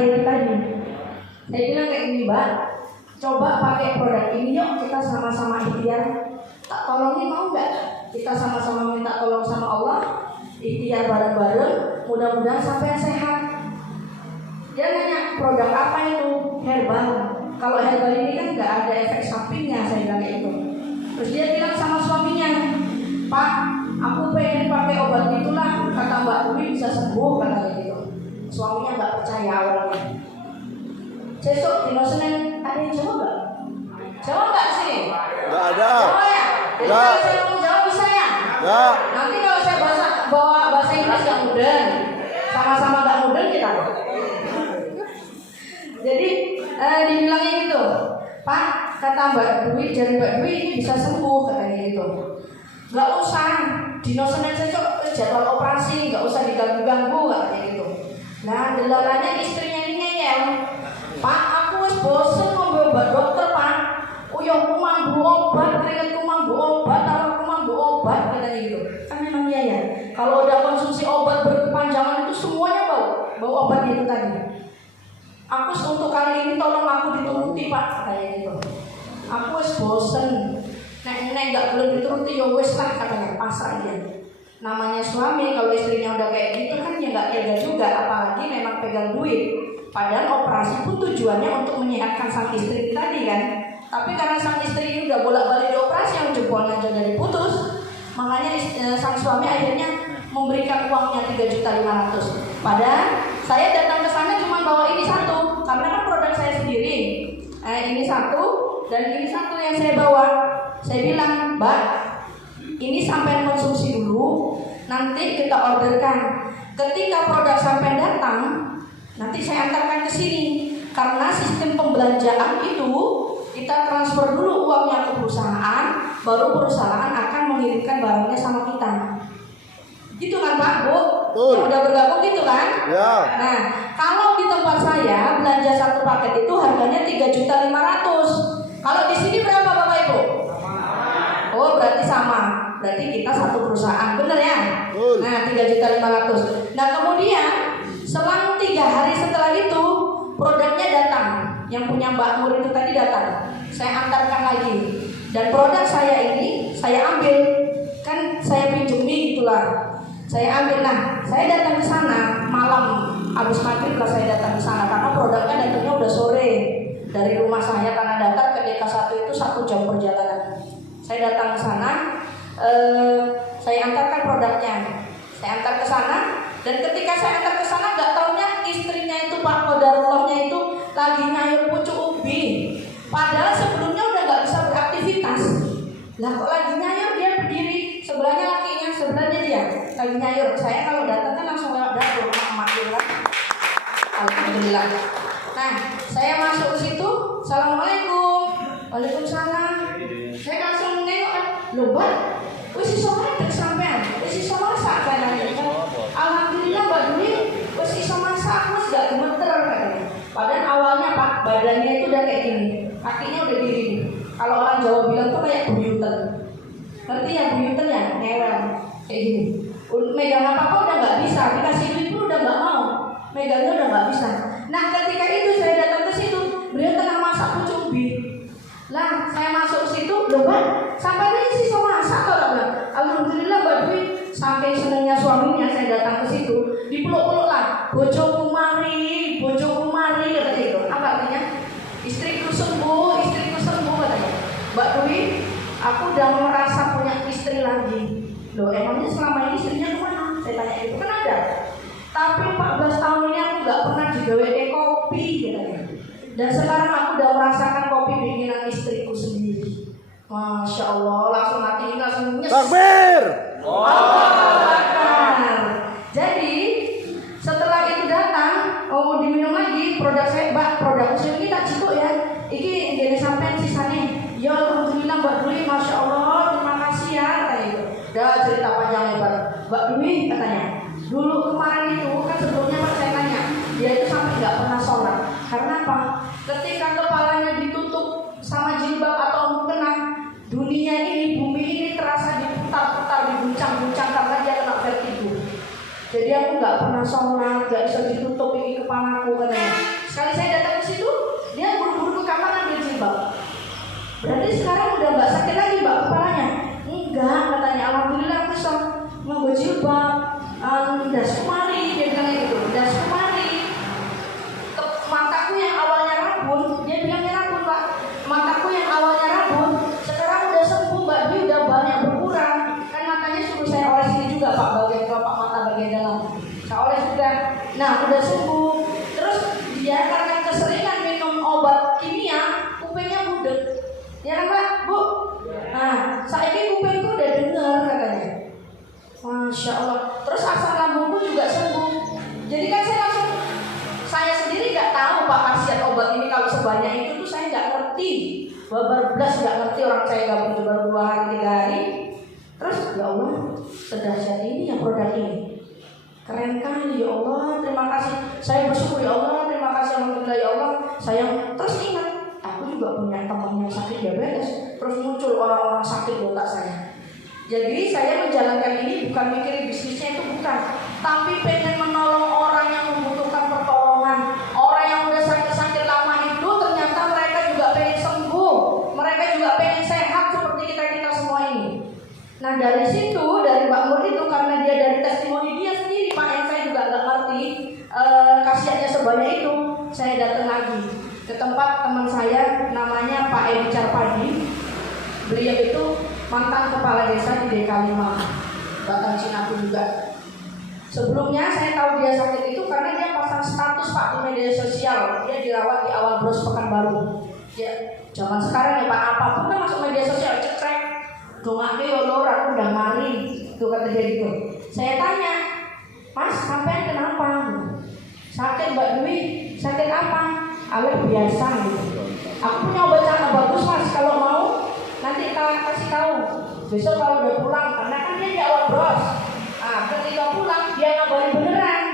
saya itu tadi. Saya bilang kayak gini, Mbak, coba pakai produk ini yuk, kita sama-sama ikhtiar. Tak tolongin mau nggak? Kita sama-sama minta tolong sama Allah, ikhtiar bareng-bareng, mudah-mudahan sampai sehat. Dia nanya produk apa itu? Herbal. Kalau herbal ini kan nggak ada efek sampingnya, saya bilang kayak itu. Terus dia bilang sama suaminya, Pak, aku pengen pakai obat itulah, kata Mbak Dwi bisa sembuh, katanya gitu. Suaminya nggak percaya awalnya. Besok di Senin ada yang jawab nggak? Jawab nggak sih? Nggak ada. Jawab ya? Jadi kalau saya mau jawab bisa ya? Nggak. Nanti kalau saya bawa bahasa Inggris nggak mudeng, sama-sama nggak mudeng kita. Jadi dibilangnya gitu, Pak, kata Mbak Dwi, dari Mbak Dwi ini bisa sembuh, katanya gitu. Nggak usah, di Senin besok jadwal operasi, nggak usah diganggu-ganggu, katanya gitu. Nah, delalanya istrinya ini ngeyel, Pak, aku wis bosen ngombe obat dokter, Pak. Uyahku mambu obat, keringetku mambu obat, aku mambu obat, katanya gitu. Kan memang iya ya. Kalau udah konsumsi obat berkepanjangan itu semuanya bau obat itu tadi. Aku untuk kali ini tolong aku dituruti, Pak, katanya gitu. Aku wis bosen. Nek nggak belum dituruti ya wis lah, katanya, pasrah dia. Namanya suami kalau istrinya udah kayak gitu kan ya nggak tega juga, apalagi memang pegang duit. Padahal operasi pun tujuannya untuk menyehatkan sang istri tadi kan. Tapi karena sang istri ini udah bolak-balik dioperasi yang jempolnya aja dari putus, makanya sang suami akhirnya memberikan uangnya 3.500.000. Padahal saya datang ke sana cuma bawa ini satu, karena kan produk saya sendiri. Ini satu dan ini satu yang saya bawa. Saya bilang, Mbak, ini sampai konsumsi dulu, nanti kita orderkan. Ketika produk sampai datang, nanti saya antarkan ke sini. Karena sistem pembelanjaan itu kita transfer dulu uangnya ke perusahaan, baru perusahaan akan mengirimkan barangnya sama kita. Gitu kan Pak, Bu? Yang udah bergabung gitu kan? Ya. Nah, kalau di tempat saya belanja satu paket itu harganya 3.500.000. Kalau di sini berapa Bapak Ibu? Oh, berarti sama. Berarti kita satu perusahaan, bener ya? Nah, 3.500.000. Nah, kemudian selang 3 hari setelah itu produknya datang. Yang punya Mbak Nur itu tadi datang. Saya antarkan lagi. Dan produk saya ini saya ambil. Kan saya pinjemi gitulah. Saya ambil. Nah, saya datang ke sana malam habis maghrib lah saya datang ke sana karena produknya datangnya udah sore. Dari rumah saya karena datang ke DK1 itu 1 jam perjalanan. Saya datang ke sana, saya antarkan produknya. Saya antar ke sana. Dan ketika saya antar ke sana, gak taunya istrinya itu Pak Kodarullahnya itu lagi nyayur pucuk ubi. Padahal sebelumnya udah gak bisa beraktivitas. Lah kok lagi nyayur dia berdiri, sebelahnya lakinya, sebelahnya dia lagi nyayur. Saya kalau datang kan langsung lewat dapur sama kan. Alhamdulillah. Nah, saya masuk ke situ, Assalamualaikum. Waalaikumsalam. Saya langsung nengok kan, loh Mbak, wis iso masak sampean, wis iso masak kan. Alhamdulillah Mbak Dwi, wis iso masak, wis gak gemeter katanya. Padahal awalnya Pak, badannya itu udah kayak gini, kakinya udah gini. Kalau orang Jawa bilang tuh kayak buyutan. Ngerti ya buyutan ya? Ngewel, kayak gini. Megang apa-apa udah gak bisa, dikasih duit pun udah gak mau. Megangnya udah gak bisa. Nah ketika itu saya datang ke situ, beliau tengah masak pucuk ubi. Lah saya masuk ke situ, loh Mbak, sampai ini sih so masak kalau bilang. Alhamdulillah Mbak Dwi, sampai senangnya suaminya saya datang ke situ, dipeluk-peluk lah. Bojoku mari kata itu. Apa artinya? Istriku sembuh katanya. Mbak Dwi, aku udah merasa punya istri lagi. Loh emangnya selama ini istrinya kemana? Saya tanya itu kan ada. Tapi 14 tahun ini aku gak pernah digawein kopi katanya. Dan sekarang aku udah merasakan kopi bikinan istriku sendiri. Masya Allah, langsung hati ini langsung nyes. Takbir. Jadi setelah itu datang, mau diminum lagi produk saya, Mbak, produk usul ini tak cukup ya. Iki jadi sampai sisanya. Ya Alhamdulillah Mbak Dwi, Masya Allah, terima kasih ya kayak itu. Udah cerita panjang lebar. Mbak Dwi katanya, dulu kemarin itu kan sebelumnya Pak saya tanya, dia itu sampai nggak pernah sholat. Karena apa? Ketika kepalanya ditutup sama jilbab atau mukena, dunia ini, bumi ini terasa diputar-putar, diguncang-guncang karena dia kena vertigo. Jadi aku nggak pernah sholat, nggak bisa ditutup ini kepalaku katanya. khasiat obat ini kalau sebanyak itu tuh saya nggak ngerti. Bablas nggak ngerti, orang saya nggak butuh baru 2 hari 3 hari. Terus ya Allah, sedahsyat ini ya produk ini. Keren kali ya Allah, terima kasih. Saya bersyukur ya Allah, terima kasih alhamdulillah ya Allah. Saya terus ingat, aku juga punya teman yang sakit diabetes. Terus muncul orang-orang sakit di otak saya. Jadi saya menjalankan ini bukan mikirin bisnisnya itu bukan, tapi pengen menolong orang yang membutuhkan pertolongan. Orang yang udah sakit-sakit lama itu ternyata mereka juga pengen sembuh, mereka juga pengen sehat seperti kita semua ini. Nah dari situ, dari Mbak Mur itu, karena dia dari testimoni dia sendiri Pak, yang saya juga nggak ngerti khasiatnya sebanyak itu, saya datang lagi ke tempat teman saya namanya Pak Edi Carpadi. Beliau itu mantan kepala desa di DK 5 Batang Cinapu juga. Sebelumnya saya tahu dia sakit itu karena dia pasang status Pak di media sosial, dia dirawat di awal Bros Pekanbaru. Ya, zaman sekarang ya Pak, apapun kan masuk media sosial cekrek. Dongake lor aku udah mari, itu kata dia gitu. Saya tanya, Mas, sampean kenapa? Sakit Mbak Dwi, sakit apa? Awet biasa gitu. Aku punya obat yang bagus Mas, kalau mau nanti kita kasih tahu. Besok kalau udah pulang, karena kan dia di awal Bros. Ketika pulang dia ngabarin beneran.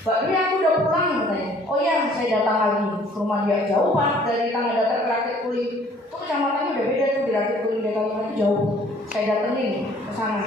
Mbak Dwi aku udah pulang katanya. Oh iya, saya datang lagi. Rumah dia jauh Pak, dari Tanah Datar ke Rakit Kuling. Itu kecamatannya udah beda tuh, di Rakit Kuling DK 5 itu jauh. Saya datengin ke sana.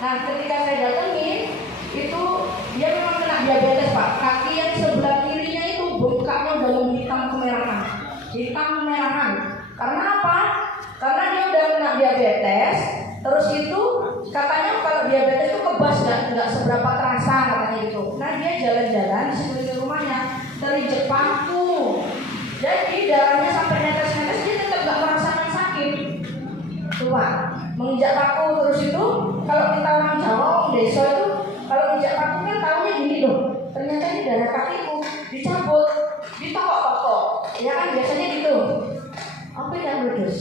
Nah, ketika saya datengin itu dia memang kena diabetes Pak. Kaki yang sebelah kirinya itu bengkaknya udah menghitam kemerahan. Hitam kemerahan. Karena apa? Karena dia udah kena diabetes. Terus itu katanya kalau diabetes itu kebas nggak seberapa terasa katanya itu. Nah dia jalan-jalan di sekeliling rumahnya terinjek paku. Jadi darahnya sampai netes-netes dia tetap nggak merasakan sakit. Tuh Pak, menginjak paku terus itu kalau kita orang Jawa, orang desa itu kalau menginjak paku kan tahunya gini loh. Ternyata ini darah kakiku dicabut, ditokok-tokok. Ya kan biasanya gitu. Apa yang ludes?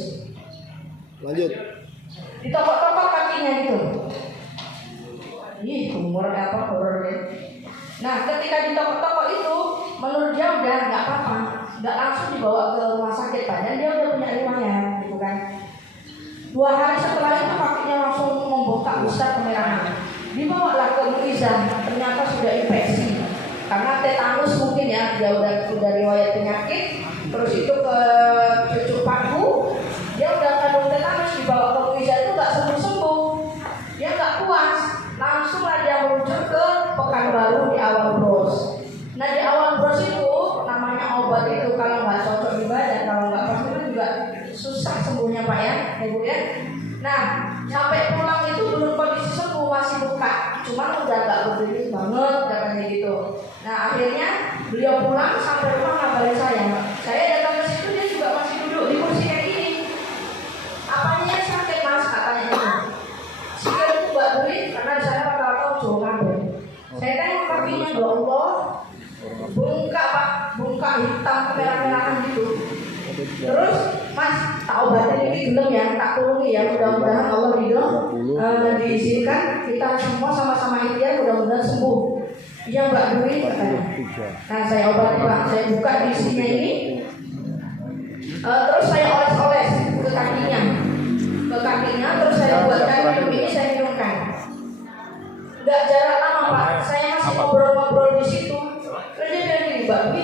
Lanjut. Ditokok-tokok kakinya gitu. Ih, humor apa horornya. Nah, ketika ditokok-tokok itu, menurut dia udah nggak apa-apa, nggak langsung dibawa ke rumah sakit, padahal dia udah punya riwayat, gitu kan. 2 hari setelah itu kakinya langsung membengkak besar kemerahan. Dibawalah ke Muizah, ternyata sudah infeksi. Karena tetanus mungkin ya, dia udah riwayat penyakit, terus itu ke cucuk paku. Dia udah kandung tetanus, dibawa ke Muizah itu nggak sembuh-sembuh. Dia nggak puas, langsung aja merujuk ke Pekanbaru di awal Bros. Nah di awal Bros itu namanya obat itu kalau nggak cocok di badan, kalau nggak pas itu juga susah sembuhnya Pak ya, Ibu ya. Nah sampai pulang itu belum kondisi sembuh, masih buka, cuman udah nggak berdiri banget katanya gitu. Nah akhirnya beliau pulang sampai rumah ngabarin saya datang ke situ dia juga masih duduk di kursi kayak gini. Apanya sakit Mas katanya itu. Sikilku Mbak Dwi karena di sana rata-rata jauh kabel. Saya tanya kakinya ya Allah, bengkak Pak, bengkak hitam kemerah-merahan gitu. Terus Mas, tak obatin ini gelem ya, tak turuni ya, mudah-mudahan Allah ridho diizinkan kita semua sama-sama ikhtiar, mudah-mudahan sembuh. Iya Mbak Dwi katanya. Nah saya obati Pak, saya buka di sini ini. Terus saya oles-oles ke kakinya, terus saya buatkan minum ini, saya minumkan. Gak jarak lama Pak, saya masih ngobrol-ngobrol di situ. Terus dia bilang gini, Mbak Dwi,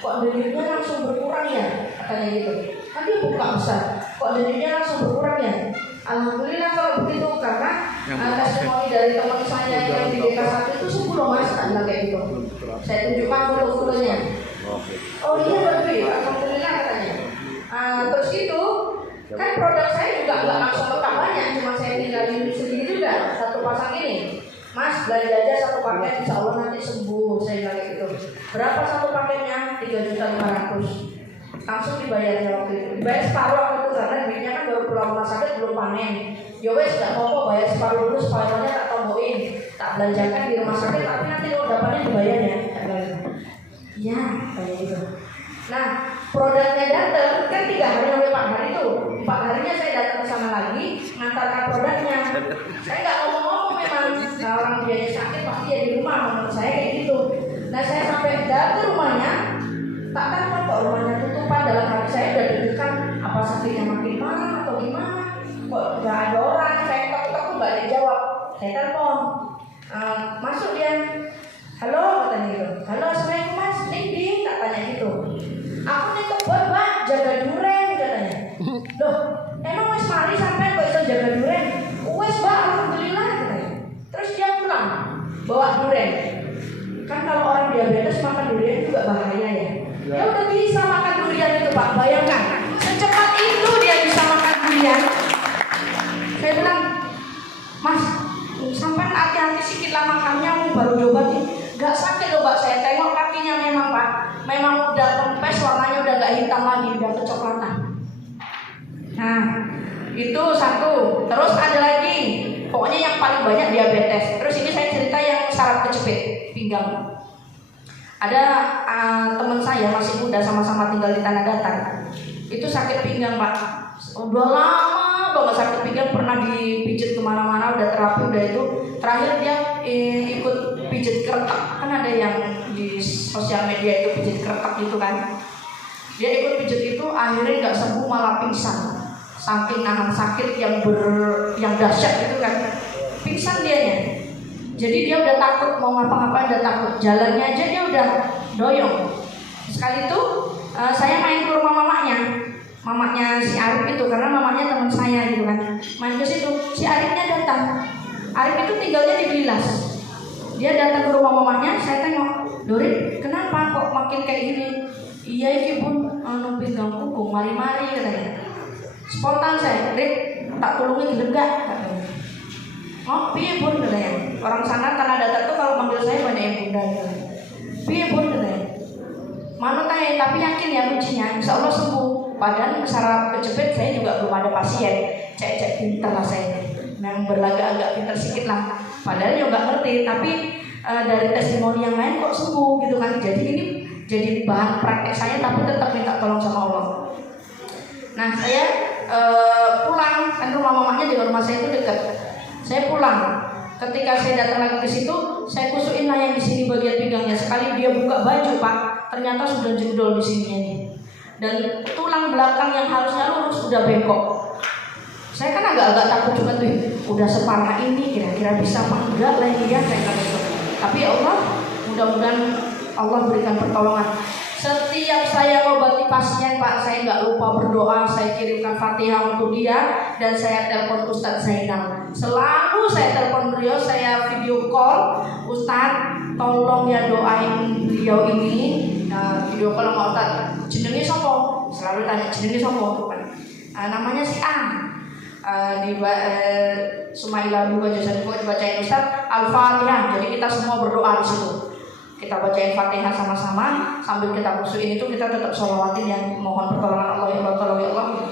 kok denirnya langsung berkurang ya? Katanya gitu. Kan dia buka besar, kok denirnya langsung berkurang ya? Alhamdulillah kalau begitu, karena testimoni dari teman saya yang di DK 1 itu 10 Mas, bilang kayak gitu. Saya tunjukkan foto-fotonya. Oh iya Mbak Dwi, alhamdulillah katanya. Terus itu kan produk saya juga nggak langsung lengkap banyak, cuma saya tinggal di segini juga satu pasang ini. Mas belanja aja satu paket, insya Allah nanti sembuh, saya bilang kayak gitu. Berapa satu paketnya? 3.500.000. Langsung dibayarnya waktu itu. Dibayar separuh waktu itu karena duitnya kan baru pulang rumah sakit belum panen. Ya wes nggak apa-apa, bayar separuh dulu, separuhnya tak tomboin, tak belanjakan di rumah sakit, tapi nanti kalau dapatnya dibayarnya. Iya, kayak gitu. Nah, produknya datang kan 3 hari sampai 4 hari itu. 4 harinya saya datang ke sana lagi ngantarkan produknya. Saya nggak ngomong-ngomong memang. Nah, orang dia sakit pasti ya di rumah, menurut saya kayak gitu. Nah, saya sampai datang ke rumahnya, Tak telepon kok rumahnya tutupan. Dalam hati saya udah deg-degan, apa sakitnya makin parah atau gimana? Kok nggak ada orang? Saya takut nggak ada yang jawab. Saya telepon, masuk dia. Halo katanya gitu. Halo, assalamualaikum mas. Ding, tak tanya gitu. Aku nih kebun mbak, jaga duren katanya. Loh, emang mas mari sampai kok bisa jaga duren? Wes mbak, alhamdulillah katanya. Terus dia pulang bawa duren. Kan kalau orang diabetes makan durian juga bahaya ya. Dia udah bisa makan durian itu pak. Bayangkan, secepat itu dia bisa makan durian. Saya bilang, mas, sampai hati-hati sikit lah makannya, baru coba nih. Gak sakit loh mbak, saya tengok kakinya memang pak, memang udah kempes, warnanya udah gak hitam lagi, udah kecoklatan. Nah, itu satu. Terus ada lagi, pokoknya yang paling banyak diabetes. Terus ini saya cerita yang saraf kejepit pinggang. Ada teman saya masih muda, sama-sama tinggal di Tanah Datar. Itu sakit pinggang pak, udah lama banget sakit pinggang, pernah dipijit kemana-mana, udah terapi, udah itu. Terakhir dia ikut pijit keretak, kan ada yang di sosial media itu pijit keretak gitu kan. Dia ikut pijit itu, akhirnya nggak sembuh, malah pingsan. Saking nahan sakit yang dahsyat gitu kan, pingsan dianya. Jadi dia udah takut mau ngapa-ngapain, udah takut, jalannya aja dia udah doyong. Sekali itu saya main ke rumah mamanya si Arif itu, karena mamanya teman saya gitu kan. Main ke situ, si Arifnya datang. Arif itu tinggalnya di Bilas. Dia datang ke rumah mamanya, saya tengok, Dorin, kenapa kok makin kayak gini? Iya ini pun pinggang punggung, mari-mari katanya. Spontan saya, Rik, tak tulungi gelem gak? Oh, piye pun katanya. Orang sana Tanah Datar tuh kalau manggil saya banyak yang bunda gitu. Piye pun katanya. Mana tanya, tapi yakin ya kuncinya, insya Allah sembuh. Padahal saraf kejepit saya juga belum ada pasien. Cek pintar lah saya. Memang berlagak agak pintar sedikit lah. Padahal juga nggak ngerti, tapi dari testimoni yang lain kok sembuh gitu kan. Jadi ini jadi bahan praktek saya, tapi tetap minta tolong sama Allah. Nah saya pulang, kan rumah mamanya juga rumah saya itu dekat. Saya pulang. Ketika saya datang lagi ke situ, saya kusuin lah yang di sini bagian pinggangnya. Sekali dia buka baju pak, ternyata sudah jendol di sininya nih. Dan tulang belakang yang harusnya lurus sudah bengkok. Saya kan agak-agak takut juga tuh, udah separah ini kira-kira bisa apa enggak lah ini ya kayak gitu. Tapi ya Allah, mudah-mudahan Allah berikan pertolongan. Setiap saya mengobati pasien pak, saya nggak lupa berdoa, saya kirimkan Fatihah untuk dia, dan saya telepon Ustadz Zainal. Selalu saya telepon beliau, saya video call, Ustadz tolong ya doain beliau ini. Video call sama Ustadz, jenenge sopo? Selalu tanya jenenge sopo kan? Namanya si A. Sumaila juga jasa dibacain Ustadz Al-Fatihah. Jadi kita semua berdoa di situ. Kita bacain Fatihah sama-sama, sambil kita khusyuin itu kita tetap sholawatin yang mohon pertolongan Allah ya Allah.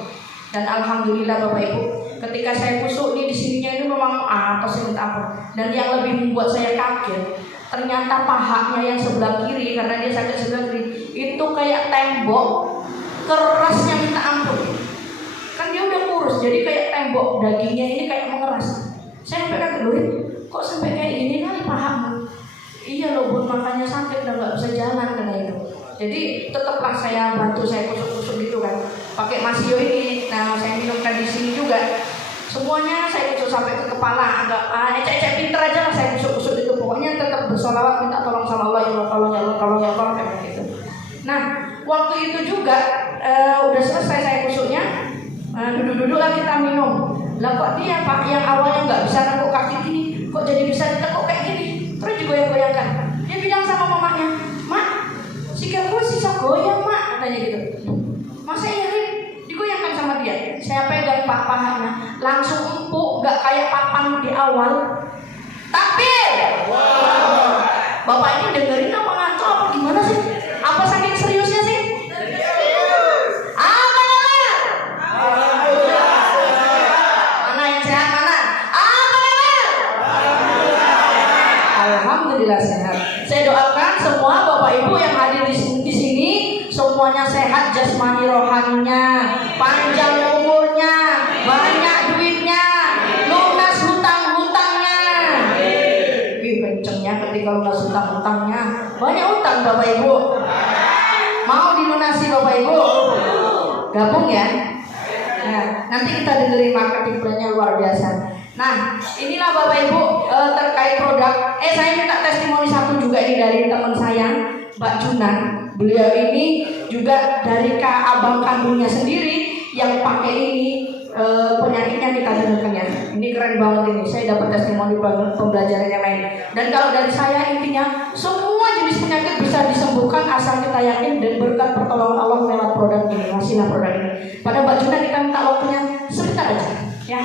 Dan alhamdulillah Bapak Ibu, ketika saya khusyuk di sininya ini memang atas minta ampun. Dan yang lebih membuat saya kaget, ternyata pahanya yang sebelah kiri, karena dia sakit sebelah kiri, itu kayak tembok, kerasnya minta ampun. Kan dia udah kurus, jadi kayak tembok, dagingnya ini kayak mengeras. Saya sampai kaget, kok sampai kayak gini kali pahamu? Iya loh bun, makanya sakit dan nggak bisa jalan karena itu. Jadi tetaplah saya bantu, saya kusuk-kusuk gitu kan, pakai masio ini. Nah saya minumkan di sini juga. Semuanya saya kusuk sampai ke kepala, agak ecek-ecek pinter aja lah saya kusuk-kusuk itu. Pokoknya tetap bersolawat, minta tolong sama Allah, ya Allah, tolong ya Allah, tolong ya Allah kayak gitu. Nah waktu itu juga udah selesai saya kusuknya, duduk-duduk lah kita minum. Lah kok dia pak yang awalnya nggak bisa nengok kaki gini, kok jadi bisa ditekuk kayak gini? Terus digoyang-goyangkan. Dia bilang sama mamanya, mak, sikilku sisa goyang mak, katanya gitu. Masa iya Rin? Digoyangkan sama dia. Saya pegang pahanya, langsung empuk, gak kayak papan di awal. Takbir! Bapak ini dengerin apa ngantuk apa gimana sih? Apa saking seriusnya sih? Alhamdulillah sehat. Saya doakan semua Bapak Ibu yang hadir di sini semuanya sehat jasmani rohaninya, panjang umurnya, banyak duitnya, lunas hutang-hutangnya. Kencengnya ketika lunas hutang-hutangnya. Banyak hutang Bapak Ibu. Mau Gabung ya. Nah, nanti kita dengerin marketing plan-nya luar biasa. Nah, inilah Bapak Ibu terkait produk. Saya minta testimoni satu juga ini dari teman saya, Mbak Junan. Beliau ini juga dari abang kandungnya sendiri yang pakai ini, penyakitnya kita dengarkan ya. Ini keren banget ini. Saya dapat testimoni pembelajaran yang lain. Dan kalau dari saya intinya semua jenis penyakit bisa disembuhkan asal kita yakin dan berkat pertolongan Allah lewat produk ini, hasilnya produk ini. Pada Mbak Junan kita minta waktunya sebentar aja, ya.